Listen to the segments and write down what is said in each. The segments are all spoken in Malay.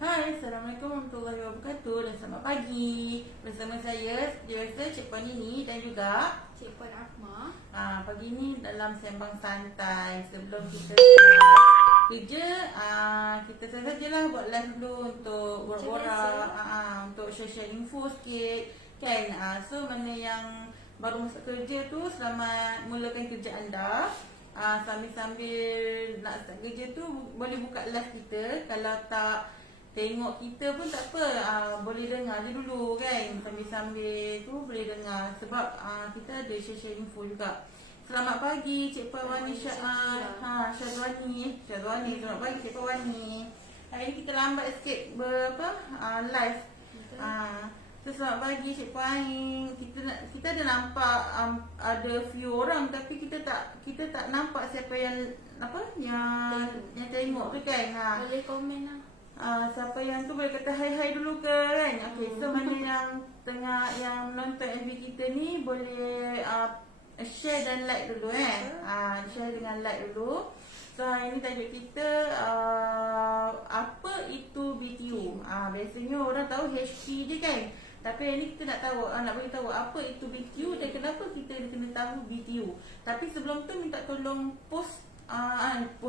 Hai, Assalamualaikum warahmatullahi wabarakatuh dan selamat pagi. Bersama saya, biasa Cik Puan Nini dan juga Cik Puan Ahmad. pagi ni dalam sembang santai sebelum kita start kerja, kita sajalah buat live dulu untuk borak-borak, untuk share-share info sikit kan. So mana yang baru masuk kerja tu, selamat mulakan kerja anda. Sambil-sambil nak start kerja tu boleh buka live kita. Kalau tak tengok kita pun tak apa, boleh dengar je dulu kan. Sambil-sambil tu boleh dengar. Sebab kita ada share-share info juga. Selamat pagi Cik Puan Wani Syazwani. Selamat pagi Cik Puan Wani. Hari ni kita lambat sikit live. So selamat pagi Cik Puan Wani. Kita ada nampak ada few orang, tapi kita tak nampak siapa yang tengok tu kan. Boleh komen lah. Siapa yang tu boleh kata hai dulu ke kan. Okay, so mana yang tengah yang menonton MV kita ni boleh share dan like dulu share dengan like dulu. So hari ni tajuk kita apa itu BTU. Biasanya orang tahu HP je kan. Tapi hari ni kita nak beritahu apa itu BTU dan kenapa kita kena tahu BTU. Tapi sebelum tu minta tolong post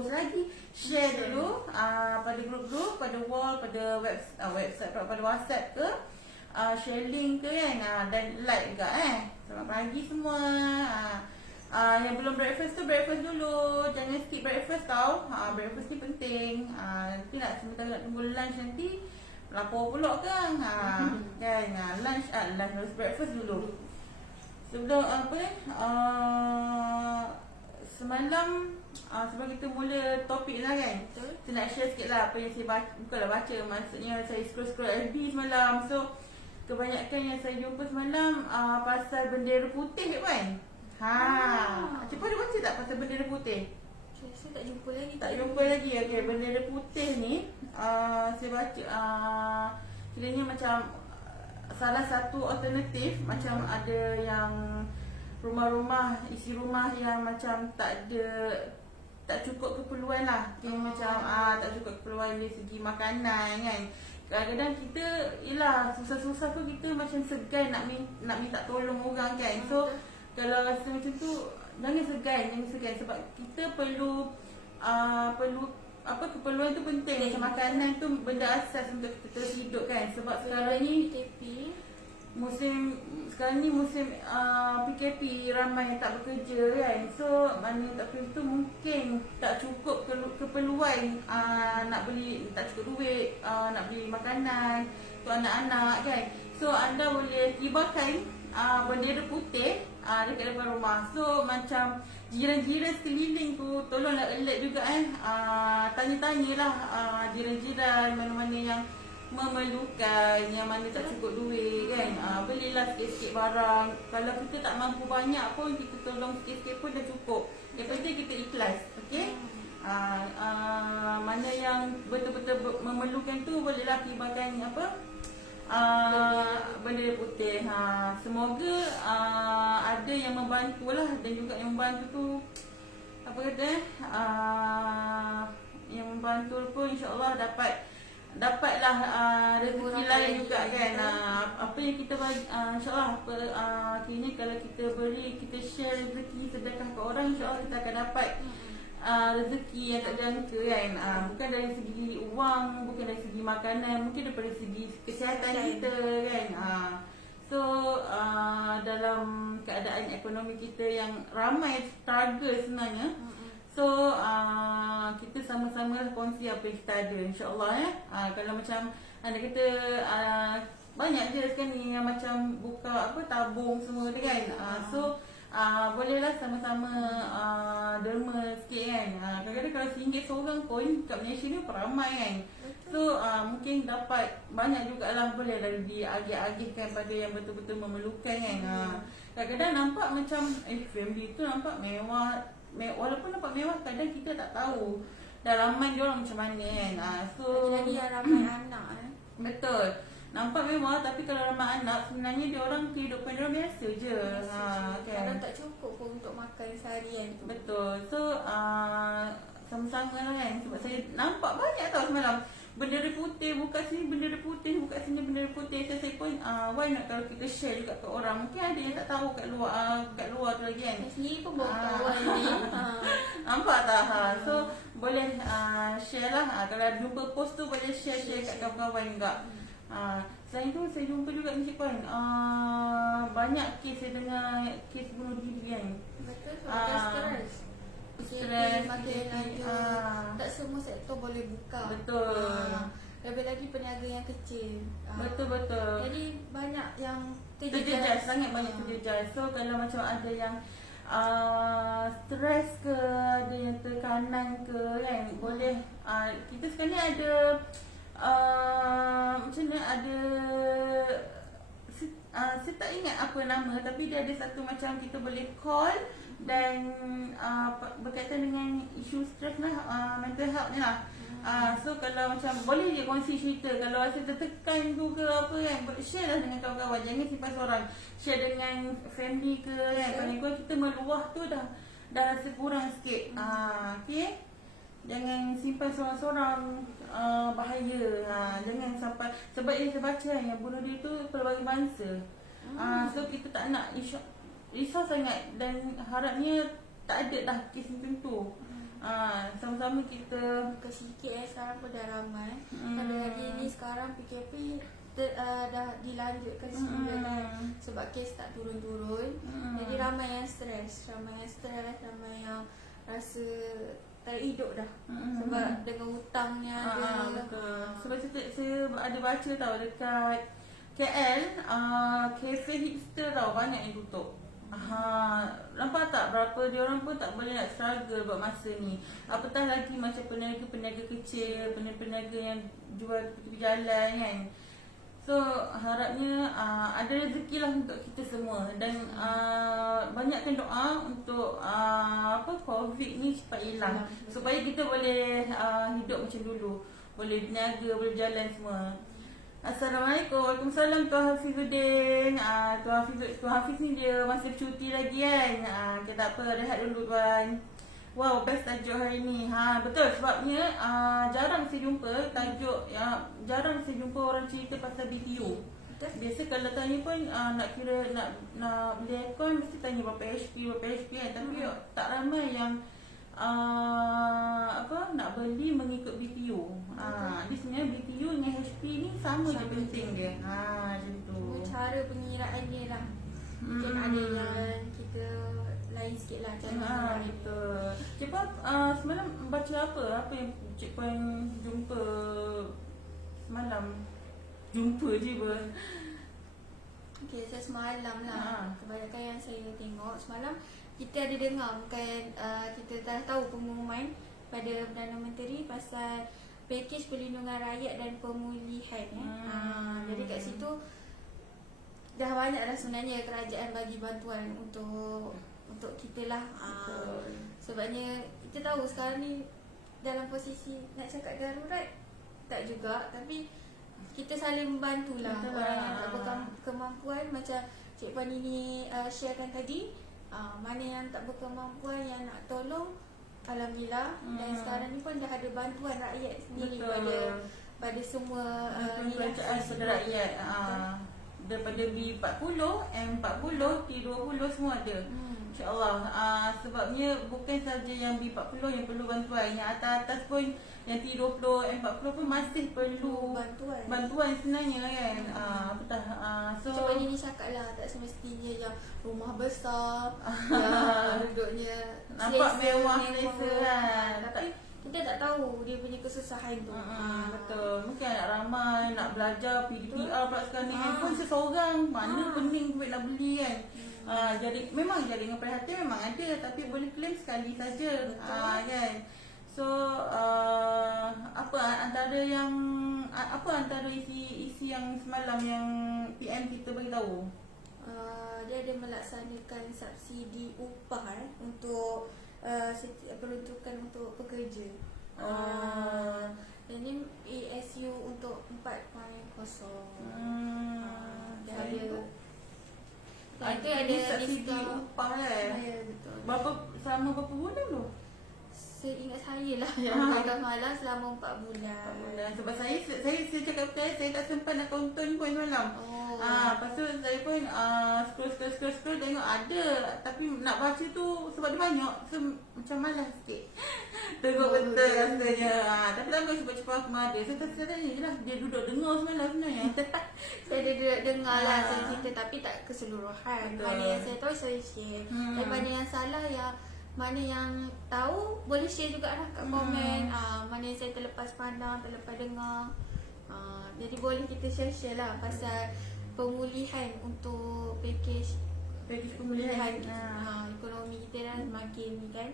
lagi, share dulu pada grup-grup, pada wall, pada website, pada WhatsApp ke, share link ke kan, dan like juga Selamat pagi semua. Yang belum breakfast tu breakfast dulu, jangan skip breakfast tau. Breakfast ni penting. Nanti sementara nak tunggu lunch nanti lapor pula kan. Lunch harus breakfast dulu. Sebelum semalam sebelum kita mula topik lah kan, saya nak share sikit lah apa yang saya baca. Bukanlah baca, maksudnya saya scroll FB semalam. So kebanyakan yang saya jumpa semalam pasal bendera putih kan. Cepat ada baca tak pasal bendera putih? Saya tak jumpa lagi. Tak jumpa lagi. Okay, bendera putih ni saya baca kiranya macam salah satu alternatif. Macam ada yang isi rumah yang macam tak cukup keperluan lah. Macam tak cukup keperluan dari segi makanan kan. Kadang-kadang kita susah-susah tu kita macam segan nak minta tolong orang kan. So kalau rasa macam tu jangan segan sebab kita perlu keperluan tu penting. Macam makanan tu benda asas untuk kita terus hidup kan. Sebab sekarang ni musim PKP, ramai yang tak bekerja kan. So mana yang tak bekerja tu mungkin tak cukup keperluan, tak cukup duit, nak beli makanan untuk anak-anak kan. So anda boleh kibarkan bendera putih dekat depan rumah. So macam jiran-jiran sekeliling tu tolonglah alert juga tanya-tanyalah jiran-jiran mana-mana yang memerlukan, yang mana tak cukup duit kan. Belilah sikit-sikit barang. Kalau kita tak mampu banyak pun, kita tolong sikit-sikit pun dah cukup. Yang penting kita ikhlas. Okay, mana yang betul-betul memerlukan tu bolehlah kibarkan bendera putih. Semoga ada yang membantulah, dan juga yang membantu tu yang membantu pun insya-Allah dapatlah rezeki lain juga kan. Apa yang kita bagi, insya-Allah kini kalau kita beri, kita share rezeki sedekah ke orang, insya-Allah kita akan dapat rezeki yang tak jangka kan. Bukan dari segi wang, bukan dari segi makanan, mungkin daripada segi kesihatan kita kan. So dalam keadaan ekonomi kita yang ramai struggle sebenarnya, so kita sama-sama kongsi apa yang kita ada, insya-Allah kalau macam anda kata banyak je sekarang ni yang macam buka tabung semua tu kan. So bolehlah sama-sama derma sikit kan. Kadang-kadang kalau RM1 seorang pun kat Malaysia ni ramai kan. So mungkin dapat banyak jugalah, bolehlah diagih-agihkan pada yang betul-betul memerlukan kan. Kadang-kadang nampak macam family tu nampak mewah, walaupun nampak mewah, kadang kita tak tahu dalaman dia orang macam mana kan. So lagi yang ramai anak betul, nampak mewah tapi kalau ramai anak, sebenarnya dia orang kehidupan dia orang biasa je kan. Kadang tak cukup pun untuk makan seharian tu. Betul. So sama-sama lah kan. Sebab saya nampak banyak tau semalam bendera putih buka sini, bendera putih buka sini, bendera putih. So, saya pun why not kalau kita share juga ke orang. Mungkin ada yang tak tahu kat luar tu lagi kan. Saya sendiri pun baru tahu hari ni. Nampak tak? So boleh share lah. Kalau ada jumpa post tu boleh share kat kawan-kawan juga. Selain tu saya jumpa juga Encik Puan, banyak kes saya dengar kes bunuh diri kan. Betul, sebab stres. Stres, makin lanjut. Tak semua sektor boleh buka. Betul. Lebih lagi peniaga yang kecil. Betul. Jadi banyak yang Terjejas, sangat banyak terjejas. So kalau macam ada yang stres ke, ada yang tekanan ke kan, boleh kita sekarang ni ada macam mana, ada saya tak ingat apa nama, tapi dia ada satu macam kita boleh call dan berkaitan dengan isu stres lah, mental health ni lah. So kalau macam boleh je kongsi cerita, kalau rasa tertekan tu ke apa kan, boleh share lah dengan kawan-kawan, jangan simpan seorang, share dengan family ke kan. Kalau kita meluah tu dah rasa kurang sikit. Okay, jangan simpan seorang-seorang, bahaya. Jangan sampai, sebab yang saya baca yang bunuh diri tu pelbagai bangsa. So kita tak nak risau sangat, dan harapnya tak ada dah kes macam tu. Sama-sama kita buka sikit sekarang pun dah ramai. Pada lagi ni sekarang PKP dah dilanjutkan sebenarnya sebab kes tak turun-turun. Jadi ramai yang stres, ramai yang rasa tak hidup dah. Sebab dengan hutangnya ada. Betul. Sebab saya ada baca tau dekat KL, kafe hipster tau banyak yang tutup. Nampak tak berapa dia orang pun tak boleh nak struggle buat masa ni. Apatah lagi macam peniaga-peniaga kecil, peniaga yang jual tepi jalan kan. So harapnya ada rezeki lah untuk kita semua, dan banyakkan doa untuk COVID ni cepat hilang, supaya kita boleh hidup macam dulu, boleh berniaga, boleh jalan semua. Assalamualaikum. Waalaikumsalam Tuan Hafizuddin. Tuan Hafiz ni dia masih cuti lagi kan. Okay, tak apa, rehat dulu Tuan. Wow, best tajuk hari ni. Betul, sebabnya jarang saya jumpa tajuk, jarang saya jumpa orang cerita pasal BTO. Biasa kalau tanya pun nak kira nak beli aircon mesti tanya berapa HP kan. Tapi tak ramai yang nak beli mengikut BTO. Dia sebenarnya BTO dengan HP ni sama je penting dia. Macam tu. Cara pengiraan dia lah. Mungkin ada yang kita lain sikit lah cara. Betul. Cik Puan semalam baca apa? Apa yang Cik Puan jumpa semalam? Jumpa je pun. Okay, saya semalam lah. Kebanyakan yang saya tengok semalam, kita ada dengar, bukan kita dah tahu pengumuman pada Perdana Menteri pasal pakej perlindungan rakyat dan pemulihan. Jadi kat situ dah banyak dah sebenarnya kerajaan bagi bantuan untuk kita lah. Sebabnya kita tahu sekarang ni dalam posisi nak cakap darurat tak juga, tapi kita saling membantulah orang yang tak berkemampuan. Macam Cik Puan ini sharekan tadi, mana yang tak berkemampuan yang nak tolong, alhamdulillah. Dan sekarang ni pun dah ada bantuan rakyat sendiri pada semua kerajaan pada rakyat. Daripada B40, M40, T20 semua ada. InsyaAllah. Sebabnya bukan saja yang B40 yang perlu bantuan, yang atas-atas pun, yang T20, M40 pun masih perlu bantuan sebenarnya kan. So macam mana ni cakap lah, tak semestinya yang rumah besar yang duduknya nampak selesa kan. Tapi kita tak tahu dia punya kesusahan tu. Betul. Mungkin anak ramai nak belajar PDPR pula sekarang ni, handphone seseorang mana pening duit nak beli kan. Jadi memang jaringan perhatian memang ada, tapi boleh claim sekali saja. Kan. So apa antara isi yang semalam yang PM kita bagi tahu? Dia ada melaksanakan subsidi upah untuk peruntukan untuk pekerja. Dan ni ASU untuk 4.0. Dia ada subsidi upah kan. Ya, betul. Selama berapa bulan dulu? seingat saya lah yang begadang malam selama 4 bulan. Sebab saya cakap percaya, saya tak sempat nak tonton pun malam. Lepas tu saya pun scroll tengok ada, tapi nak baca tu sebab dia banyak, so macam malas sikit. Tengok betul rasanya. Tapi lama sebab cepat aku ada. So saya tanya je lah, dia duduk dengar semalam sebenarnya. Saya ada duduk dengar lah cerita, tapi tak keseluruhan. Betul. Mana yang saya tahu saya share. Dan mana yang salah ya, mana yang tahu boleh share juga lah kat komen. Mana yang saya terlepas pandang, terlepas dengar. Jadi boleh kita share lah pasal pemulihan untuk package pemulihan. Ekonomi kita dah semakin ni kan.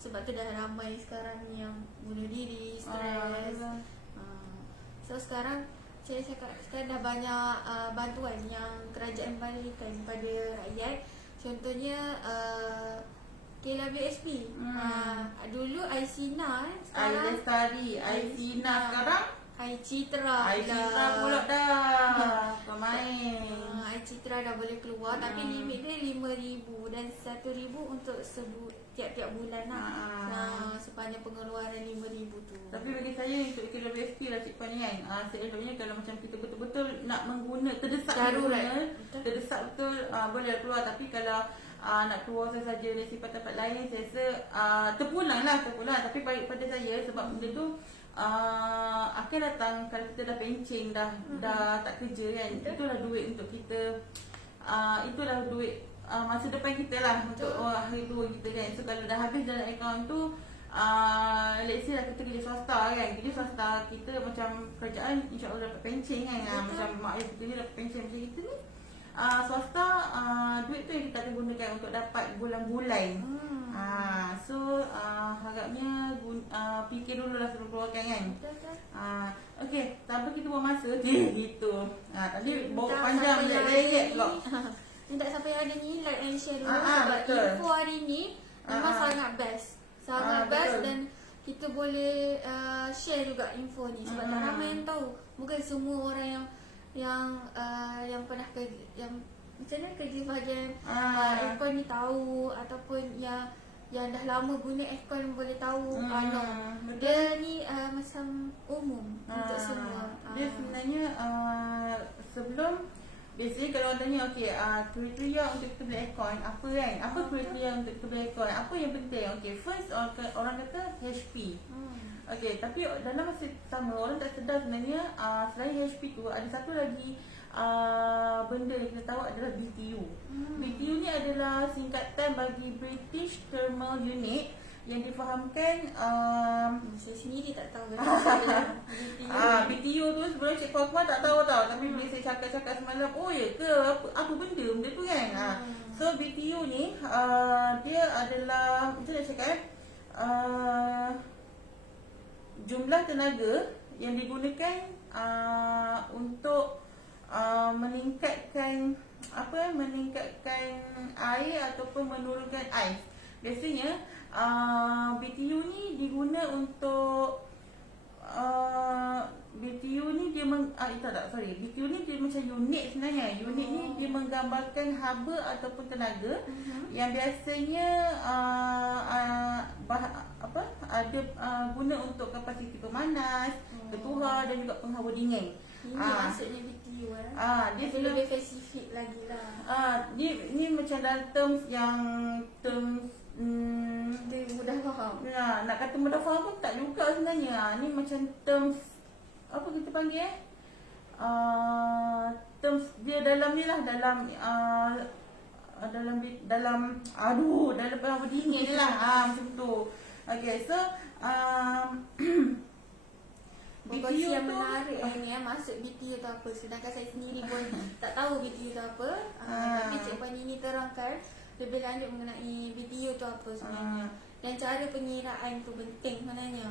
Sebab tu dah ramai sekarang ni yang bunuh diri, stres. So sekarang saya cakap sekarang dah banyak bantuan yang kerajaan berikan kepada rakyat. Contohnya KLWSP. Dulu Aisina, sekarang Lestari, Aisina, sekarang Citra pula dah pemain. Citra dah boleh keluar, tapi limit dia 5,000 dan 1,000 untuk tiap-tiap bulan lah. Sepanjang pengeluaran 5,000 tu. Tapi bagi saya untuk KWSP lah Cik Puan ni kan, seeloknya kalau macam kita betul-betul nak mengguna, terdesak betul, boleh keluar. Tapi kalau nak keluar saja dari tempat-tempat lain, saya rasa terpulang. Tapi baik pada saya sebab benda tu akan datang kalau kita dah pencing, dah tak kerja kan. Itulah duit untuk kita, itulah duit masa depan kita lah. Untuk hari tua kita kan. So kalau dah habis dalam akaun tu, let's say lah kita kerja swasta kan. Kerja swasta kita macam kerajaan insyaAllah dapat pencing kan. Macam mak ayah kita ni dapat pencing. Macam kita ni swasta, duit tu yang kita akan gunakan untuk dapat bulan-bulan. So harapnya fikir dulu lah sebelum keluarkan kan. Okay, tanpa kita buang masa gitu. Tadi bawa panjang lek-lek pula. Minta siapa yang ada ni like and share dulu. Sebab betul. info hari ni memang sangat best. Sangat best betul. dan kita boleh share juga info ni. Sebab tak ramai yang tahu. Bukan semua orang yang pernah kerja, yang macam mana kerja bahagian aircon ni tahu, ataupun yang dah lama guna aircon boleh tahu. Dia ni macam umum untuk semua. Dia sebenarnya sebelum, biasanya kalau orang tanya kriteria untuk kita beli aircon apa kan? Apa kriteria untuk kita beli aircon? Apa yang penting? First orang kata HP. Tapi dalam masa sama orang tak sedar sebenarnya selain HP tu ada satu lagi benda yang kita tahu adalah BTU. BTU ni adalah singkatan bagi British Thermal Unit, yang difahamkan saya sendiri tak tahu BTU tu sebelum Cik Puan tak tahu tau. Tapi bila saya cakap semalam, oh ya ke, apa benda tu kan. So BTU ni dia adalah, macam nak cakap jumlah tenaga yang digunakan untuk meningkatkan air ataupun menurunkan ais. Biasanya BTU ni diguna untuk BTU ni dia BTU ni dia macam unit sebenarnya. Unit ni dia menggambarkan haba ataupun tenaga yang biasanya ada guna untuk kapasiti pemanas, ketuhar dan juga penghawa dingin. Ini maksudnya BTU dia lebih spesifik lagi lah. Ni macam dalam terms dia mudah faham. Nak kata mudah faham pun tak juga sebenarnya. Ni macam terms, apa kita panggil terms dia dalam ni lah, dalam penghawa dingin ni lah. Macam tu. Okay, so BTU yang menarik ni maksud BTU tu apa. Sedangkan saya sendiri pun tak tahu BTU tu apa. Tapi Cik Puan ini terangkan lebih lanjut mengenai BTU tu apa sebenarnya. Dan cara pengiraan tu penting sebenarnya.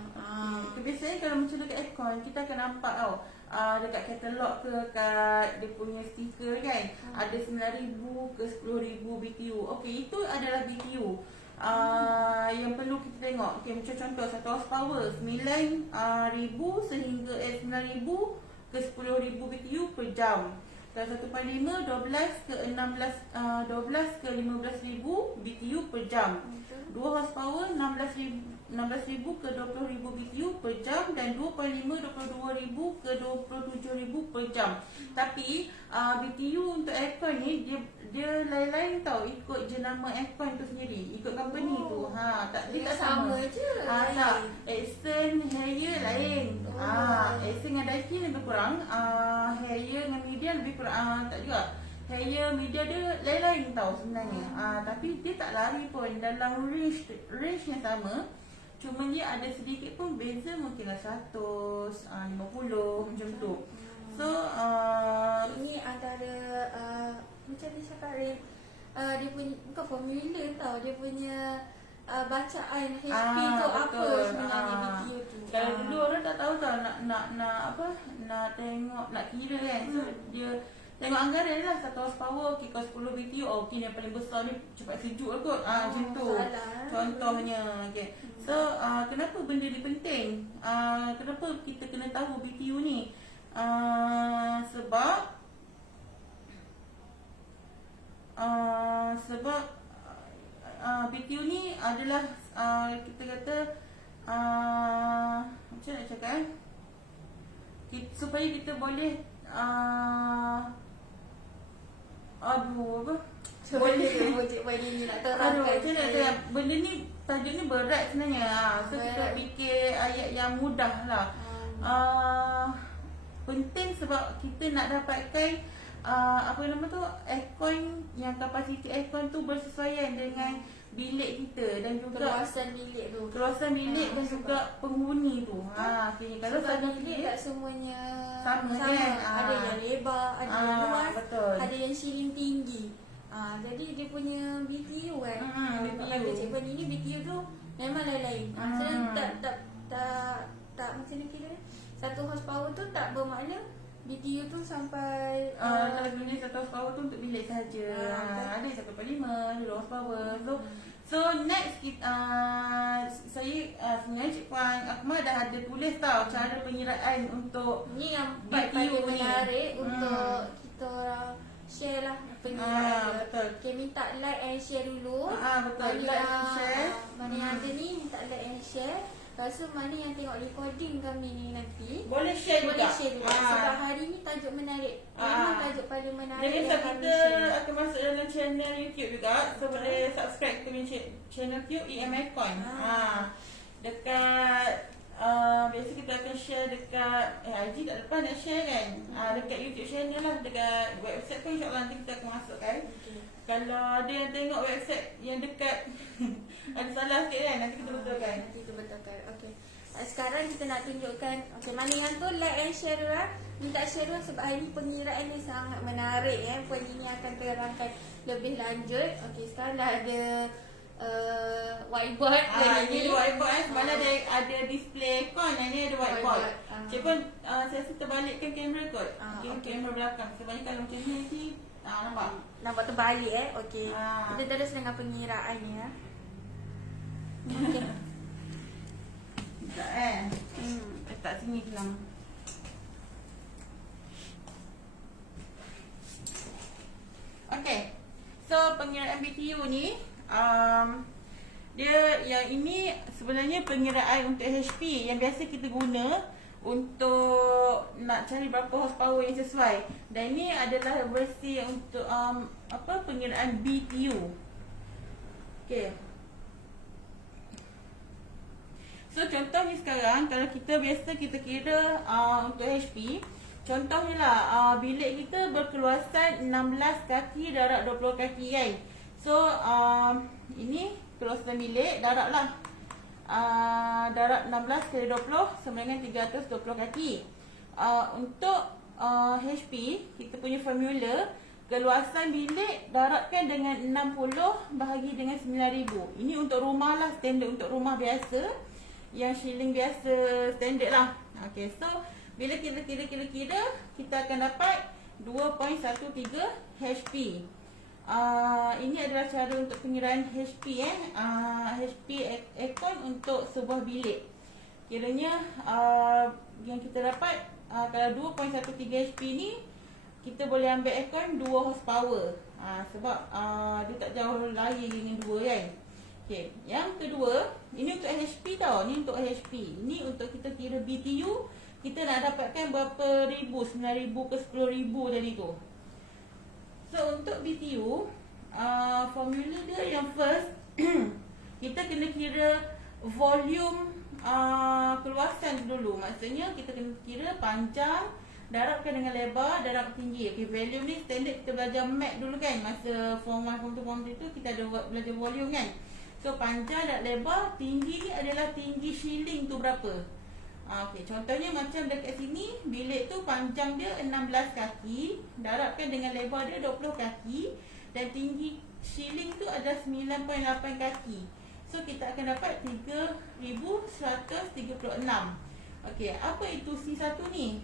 Biasanya kalau macam dekat aircon, kita akan nampak tau dekat katalog ke, kat dia punya stiker kan, ada 9,000 ke 10,000 BTU. Okay, itu adalah BTU yang perlu kita tengok. Okay, macam contoh 1 horsepower 9,000 sehingga 9,000 ke 10,000 BTU per jam. Kalau 1.5 12 ke 15,000 BTU per jam. 2 horsepower 16,000 16,000 ke 20,000 BTU per jam dan 2.5 22,000 ke 27,000 per jam. Tapi BTU untuk aircon ni dia lain-lain tau, ikut jenama aircon tu sendiri, ikut company tu. Tak dia tak sama. je. Tak. Exxon, Haier lain. Exxon dengan Daikin lebih kurang. Haier dengan Media lebih kurang. Tak juga. Haier, Media dia lain-lain tau sebenarnya. Tapi dia tak lari pun dalam range yang sama. Cuma dia ada sedikit pun beza, mungkinlah 100, 50 macam tu. So ini antara macam dia cakap dia punya bukan formula tau, dia punya bacaan HP tu apa sebenarnya BTU tu. Kalau dulu orang tak tahu tau nak apa, nak tengok, nak kira kan. So dia tengok anggaran lah, 1 horsepower okey, kalau 10 BTU okey, yang paling besar ni cepat sejuk lah kot. Macam tu contohnya. Okay. So kenapa benda ni penting? Kenapa kita kena tahu BTU ni? Sebab BTU ni adalah kita kata macam nak cakap supaya kita boleh boleh ni nak terangkan. Macam nak cakap, benda ni tajuk ni berat sebenarnya. So kita fikir ayat yang mudah lah. Penting sebab kita nak dapatkan apa nama tu, aircon yang kapasiti aircon tu bersesuaian dengan bilik kita dan juga keluasan bilik dan juga penghuni tu. Okay. Kalau sebab bilik tak semuanya sama. Kan? Ada yang lebar, ada yang luas, betul. ada yang ceiling tinggi. Jadi dia punya BTU kan. Ada cikgu ni BTU tu memang lain-lain. Maksudnya tak macam ni kira 1 horsepower tu tak bermakna BTU tu sampai kalau bilik 1 horsepower tu untuk bilik sahaja. Ada 1.5, 2 horsepower. So next saya sebenarnya Cik Puan Akmal dah ada tulis tau cara penyiraan untuk ni yang BTU paling ni. menarik untuk kita share lah penyiraan. Betul. Okay, minta like and share dulu. Betul. Like and share. Mana yang ada ni minta like and share. Lepas tu mana yang tengok recording kami ni nanti boleh share juga. Sebab hari ni tajuk menarik. Memang tajuk paling menarik. Jadi yang kita share. akan masuk dalam channel YouTube juga. So boleh subscribe ke channel YouTube EM Aircon. Dekat biasa kita akan share dekat IG tak lepas nak share kan. Dekat YouTube channel lah, dekat website pun insyaAllah nanti kita akan masukkan. Kalau ada yang tengok website yang dekat ada salah sikit kan, nanti kita betulkan. Okey. Sekarang kita nak tunjukkan mana yang tu like and share dulu lah. Minta share dulu sebab hari ni pengiraan ni sangat menarik Puan ini akan terangkan lebih lanjut. Okey, sekarang dah ada whiteboard. Ini whiteboard semalam ada display aircon, ni ada whiteboard. Cik Puan saya rasa terbalikkan kamera kot. Kamera belakang. Sebenarnya kalau macam ni nanti nampak terbalik Okey. Kita terus dengan pengiraan ni Okey. Sekejap letak sini kelang. Okey. So pengiraan BTU ni dia yang ini sebenarnya pengiraan untuk HP yang biasa kita guna untuk nak cari berapa horsepower yang sesuai. Dan ini adalah versi untuk pengiraan BTU. Okey. So contohnya sekarang kalau kita biasa kita kira untuk HP, contohnya lah bilik kita berkeluasan 16 kaki darab 20 kaki kan. So ini keluasan bilik darab lah darab 16 kali 20 sama dengan 320 kaki. Untuk HP kita punya formula keluasan bilik darabkan dengan 60 bahagi dengan 9,000. Ini untuk rumah lah, standard untuk rumah biasa yang shilling biasa standard lah. Okay, so bila kita kira kita akan dapat 2.13 HP. Ini adalah cara untuk pengiraan HP HP aircon untuk sebuah bilik. Kiranya yang kita dapat kalau 2.13 HP ni kita boleh ambil aircon 2 horsepower. Sebab dia tak jauh lari dengan 2 kan. Okey, yang kedua, ini untuk HP tau. Ni untuk HP. Ni untuk kita kira BTU, kita nak dapatkan berapa ribu, 9,000 ke 10,000 tadi tu. So untuk BTU, formula dia yang first kita kena kira volume keluasan dulu. Maksudnya kita kena kira panjang darabkan dengan lebar, darab tinggi. Okey, volume ni standard kita belajar math dulu kan. Masa form 1, form 2, form 3 tu kita ada belajar volume kan. So panjang dan lebar, tinggi ni adalah tinggi shilling tu berapa. Okey, contohnya macam dekat sini, bilik tu panjang dia 16 kaki, darabkan dengan lebar dia 20 kaki, dan tinggi shilling tu adalah 9.8 kaki. So kita akan dapat 3,136. Okey, apa itu C1 ni?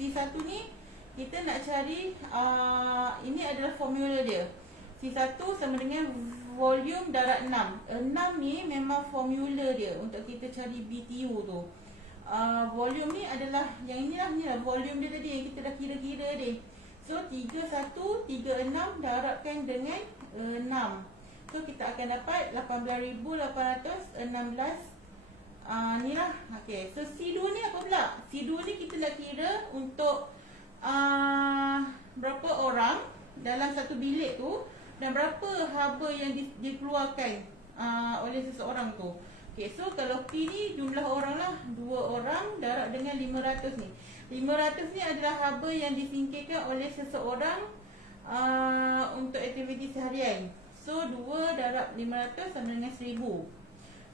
C1 ni kita nak cari, ini adalah formula dia. C1 sama dengan volume darab 6. 6 ni memang formula dia untuk kita cari BTU tu. Volume ni adalah, yang inilah volume dia tadi yang kita dah kira-kira dia. So 3136 darabkan dengan 6. So kita akan dapat 18,816. Ni lah. Okay. So C2 ni apa pula? C2 ni kita nak kira untuk berapa orang dalam satu bilik tu, dan berapa haba yang dikeluarkan oleh seseorang tu. Okay, so kalau P ni jumlah orang lah, 2 orang darab dengan 500 ni. 500 ni adalah haba yang disingkirkan oleh seseorang untuk aktiviti seharian. So 2 darab 500 sama dengan 1000.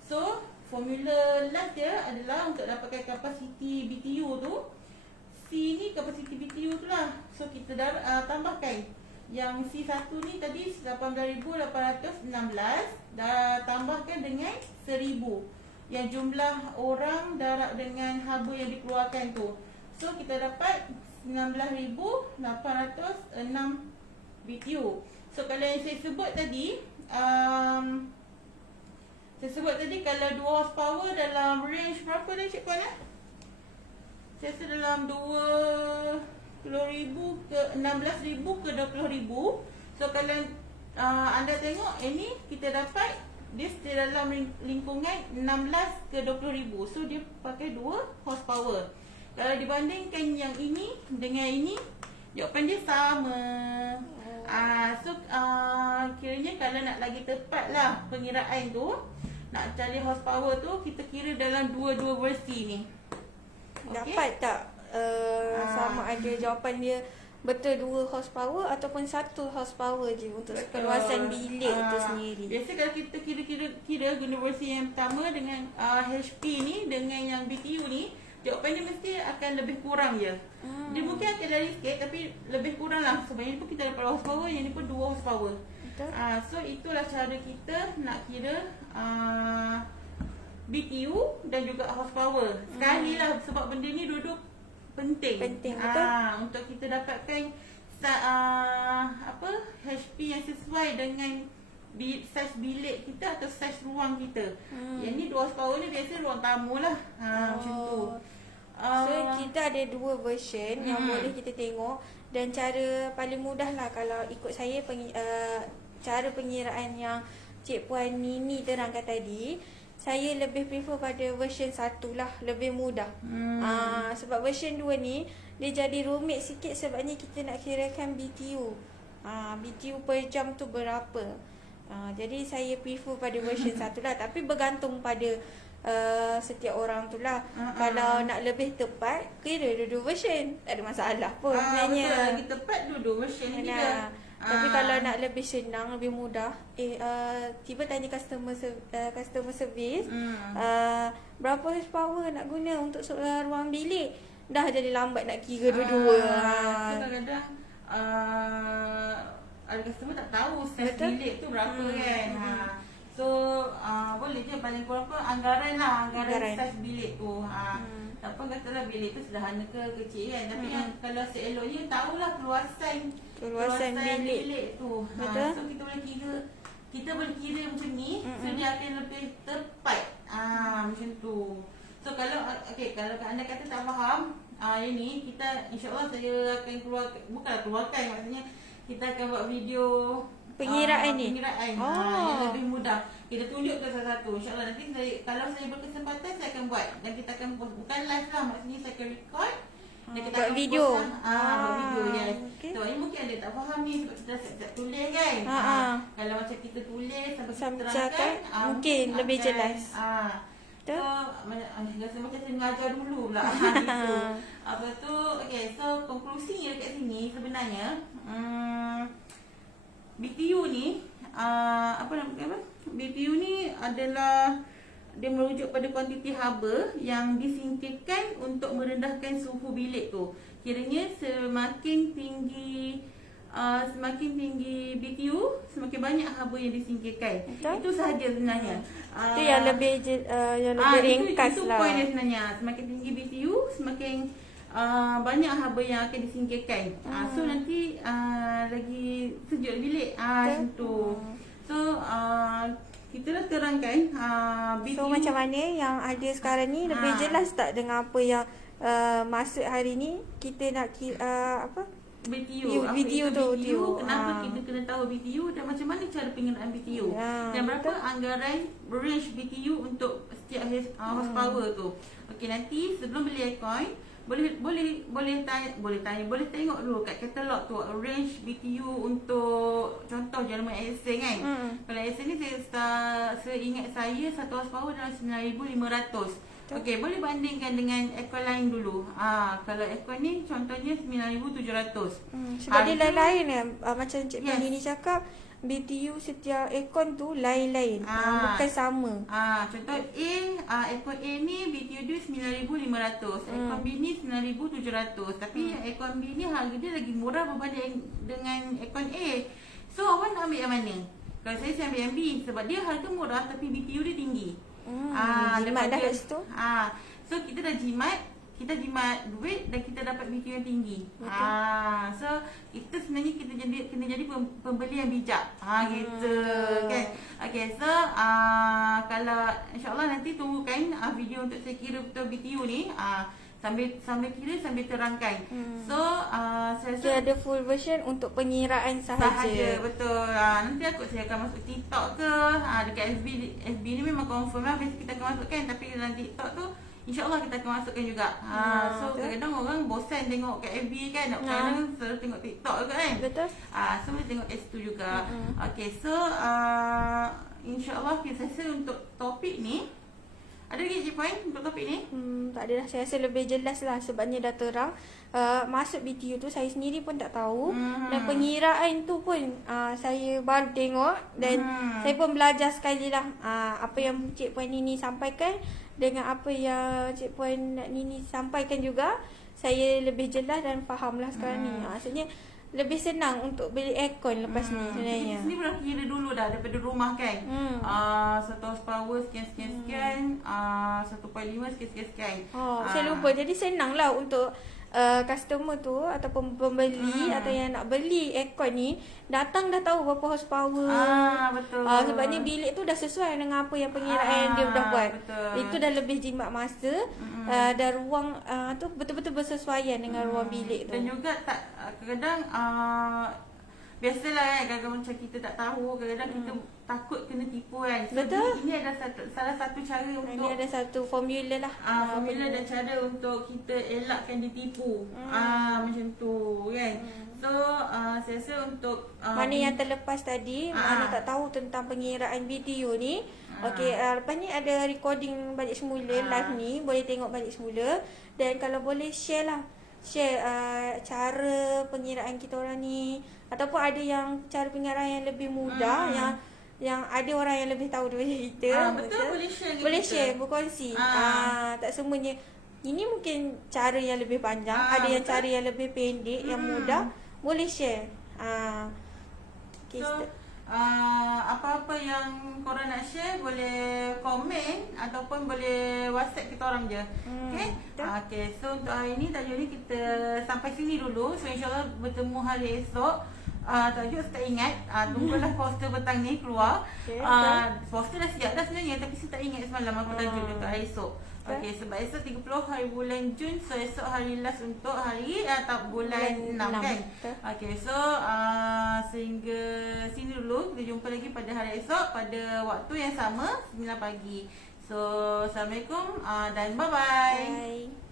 So formula last dia adalah untuk dapatkan kapasiti BTU tu. C ni kapasiti BTU tu lah. So kita tambahkan. Yang C1 ni tadi 18,816, dah tambahkan dengan 1000. Yang jumlah orang darab dengan haba yang dikeluarkan tu. So kita dapat 19,806 BTU. So kalau yang saya sebut tadi, kalau 2 horsepower dalam range berapa dah Cik Puan? Saya rasa dalam 20,000 ke 16,000 ke 20,000. So kalau anda tengok ini, kita dapat dia dalam lingkungan 16 ke 20,000. So dia pakai 2 horsepower. Kalau dibandingkan yang ini dengan ini, jawapan dia sama. So kiranya kalau nak lagi tepat lah pengiraan tu, nak cari horsepower tu, kita kira dalam dua-dua versi ni. Dapat tak sama ada jawapan dia betul 2 horsepower ataupun 1 horsepower je untuk keluasan bilik itu sendiri? Biasa kalau kita kira guna versi yang pertama dengan HP ni dengan yang BTU ni, jawapan dia mesti akan lebih kurang je. Dia mungkin akan lari sikit tapi lebih kurang lah. Sebab ni pun kita dapat horsepower, yang ni pun 2 horsepower. So itulah cara kita nak kira BTU dan juga horsepower. Sekali lah, sebab benda ni dua-dua penting. Betul. Untuk kita dapatkan HP yang sesuai dengan saiz bilik kita atau saiz ruang kita. Yang ni 2 horsepower ni biasa ruang tamu lah. Macam tu. So kita ada 2 version yang boleh kita tengok, dan cara paling mudah lah kalau ikut saya cara pengiraan yang Cik Puan Nini terangkan tadi, saya lebih prefer pada version 1 lah, lebih mudah. Sebab version 2 ni dia jadi rumit sikit sebabnya kita nak kirakan BTU. BTU per jam tu berapa. Jadi saya prefer pada version 1 lah, tapi bergantung pada setiap orang tu lah. Kalau nak lebih tepat, kira dua-dua version, tak ada masalah pun sebenarnya. Betul, lagi tepat dua-dua version ni kita. Tapi kalau nak lebih senang, lebih mudah, tiba tanya customer service, berapa horsepower nak guna untuk ruang bilik, dah jadi lambat nak kira dua-dua. Kadang-kadang ada customer tak tahu saiz bilik tu berapa kan. So boleh je paling kurang pun anggaran saiz bilik tu. Tak apa, katalah bilik tu sederhana ke kecil kan, tapi yang kalau seeloknya tahulah keluasan bilik tu. So kita boleh kira macam ni. So dia akan lebih tepat. Macam tu. So kalau anda kata tak faham ini, kita insya-Allah saya akan keluarkan, maksudnya kita akan buat video Pengiraan ni? Pengiraan. Yang lebih mudah. Kita tunjuk ke satu-satu. InsyaAllah nanti kalau saya berkesempatan, saya akan buat. Dan kita akan post. Bukan live lah. Maksudnya saya akan record. Dan kita buat akan video. post lah. Buat video, yes. Okay. So, ini mungkin ada tak faham ni. Sebab kita dah siap-siap tulis kan. Kalau macam kita tulis sampai kita terangkan. Mungkin lebih jelas. So, rasa macam saya mengajar dulu pula. Gitu. Apa tu, okay. So, konklusinya dekat sini sebenarnya. BTU ni, BTU ni adalah dia merujuk pada kuantiti haba yang disingkirkan untuk merendahkan suhu bilik tu. Kiranya semakin tinggi BTU, semakin banyak haba yang disingkirkan. Betul? Itu sahaja sebenarnya. Itu yang lebih ringkas itu lah. poin dia sebenarnya. Semakin tinggi BTU, semakin banyak haba yang akan disingkirkan. So nanti lagi sejuk bilik. Macam tu. So kita dah terangkan BTU. So macam mana yang ada sekarang ni lebih jelas tak dengan apa yang masuk hari ni? Kita nak BTU. BTU tu. Kenapa kita kena tahu BTU dan macam mana cara penggunaan BTU? Dan berapa anggaran range BTU untuk setiap horsepower tu. Okey, nanti sebelum beli aircon boleh tengok dulu kat katalog tu range BTU untuk contoh Jerman Edison kan. Kalau Edison ni seingat saya satu horsepower dalam 9,500. Okey, boleh bandingkan dengan aircon lain dulu. Kalau aircon ni contohnya 9,700. Sebab dia lain-lain kan. Macam Cik Pani ni cakap, BTU setiap aircon tu lain-lain. Bukan sama. Contoh aircon A ni BTU dia 9,500. Aircon B ni 9,700. Tapi aircon B ni harga dia lagi murah berbanding dengan aircon A. So awak nak ambil yang mana? Kalau saya ambil yang B sebab dia harga murah tapi BTU dia tinggi. Jimat dah kat situ. So kita dah jimat duit dan kita dapat BTU yang tinggi. So kita sebenarnya kena jadi pembeli yang bijak. Gitu kan. Okay, so kalau insya-Allah nanti tunggukan video untuk saya kira betul BTU ni. Sambil kira sambil terangkan. So saya rasa dia ada full version untuk pengiraan sahaja. Betul. Nanti saya akan masuk TikTok ke dekat FB ni memang confirm lah biasa kita akan masukkan, tapi dalam TikTok tu InsyaAllah kita akan masukkan juga. So kadang-kadang orang bosan tengok kat FB kan, kadang-kadang selalu tengok TikTok juga kan. Betul. So boleh tengok kat situ juga. Okay, so InsyaAllah kita rasa untuk topik ni ada lagi Cik Puan untuk topik ni? Tak ada dah. Saya rasa lebih jelas lah sebabnya dah terang. Masuk BTU tu saya sendiri pun tak tahu. Dan pengiraan tu pun saya baru tengok. Dan saya pun belajar sekali lah apa yang Cik Puan Nini sampaikan dengan apa yang Cik Puan Nini sampaikan juga. Saya lebih jelas dan faham lah sekarang ni. Maksudnya lebih senang untuk beli aircon lepas ni sebenarnya. Kita sini pernah kira dulu dah daripada rumah kan. 1 horsepower sekian-sekian-sekian, 1.5 sekian-sekian. Saya lupa. Jadi senang lah untuk customer tu ataupun pembeli atau yang nak beli aircon ni datang dah tahu berapa horsepower. Betul. Sebabnya bilik tu dah sesuai dengan apa yang pengiraan dia dah buat. Betul. Itu dah lebih jimat masa dan ruang tu betul-betul bersesuaian dengan ruang bilik tu. Dan juga kadang-kadang biasalah kan, kadang-kadang macam kita tak tahu, kadang-kadang kita takut kena tipu kan. So, betul. Ini adalah salah satu cara untuk ini ada satu formula lah. Formula dan cara untuk kita elakkan ditipu. Macam tu kan. So saya rasa untuk mana yang terlepas tadi, mana tak tahu tentang pengiraan BTU ni. Okey, lepas ni ada recording balik semula live ni, boleh tengok balik semula. Dan kalau boleh share lah, cara pengiraan kita orang ni, ataupun ada yang cara pengiraan yang lebih mudah, yang ada orang yang lebih tahu daripada kita. Betul, boleh share. Boleh share, berkongsi. Tak semuanya. Ini mungkin cara yang lebih panjang, ada yang cara yang lebih pendek, yang mudah, boleh share. Okay, so, apa-apa yang korang nak share boleh komen ataupun boleh WhatsApp kita orang je. Okay? Okay, so untuk hari ni tajuk ni kita sampai sini dulu. So insyaAllah bertemu hari esok. Tajuk saya tak ingat. Tunggulah poster petang ni keluar. Poster dah siap dah sebenarnya, tapi saya tak ingat semalam apa tajuk untuk hari esok. Okey, sebab esok 30 hari bulan Jun. So esok hari last untuk hari atau bulan 6 kan. Betul. Okey, so sehingga sini dulu. Kita jumpa lagi pada hari esok pada waktu yang sama 9 pagi. So assalamualaikum dan bye bye. Bye.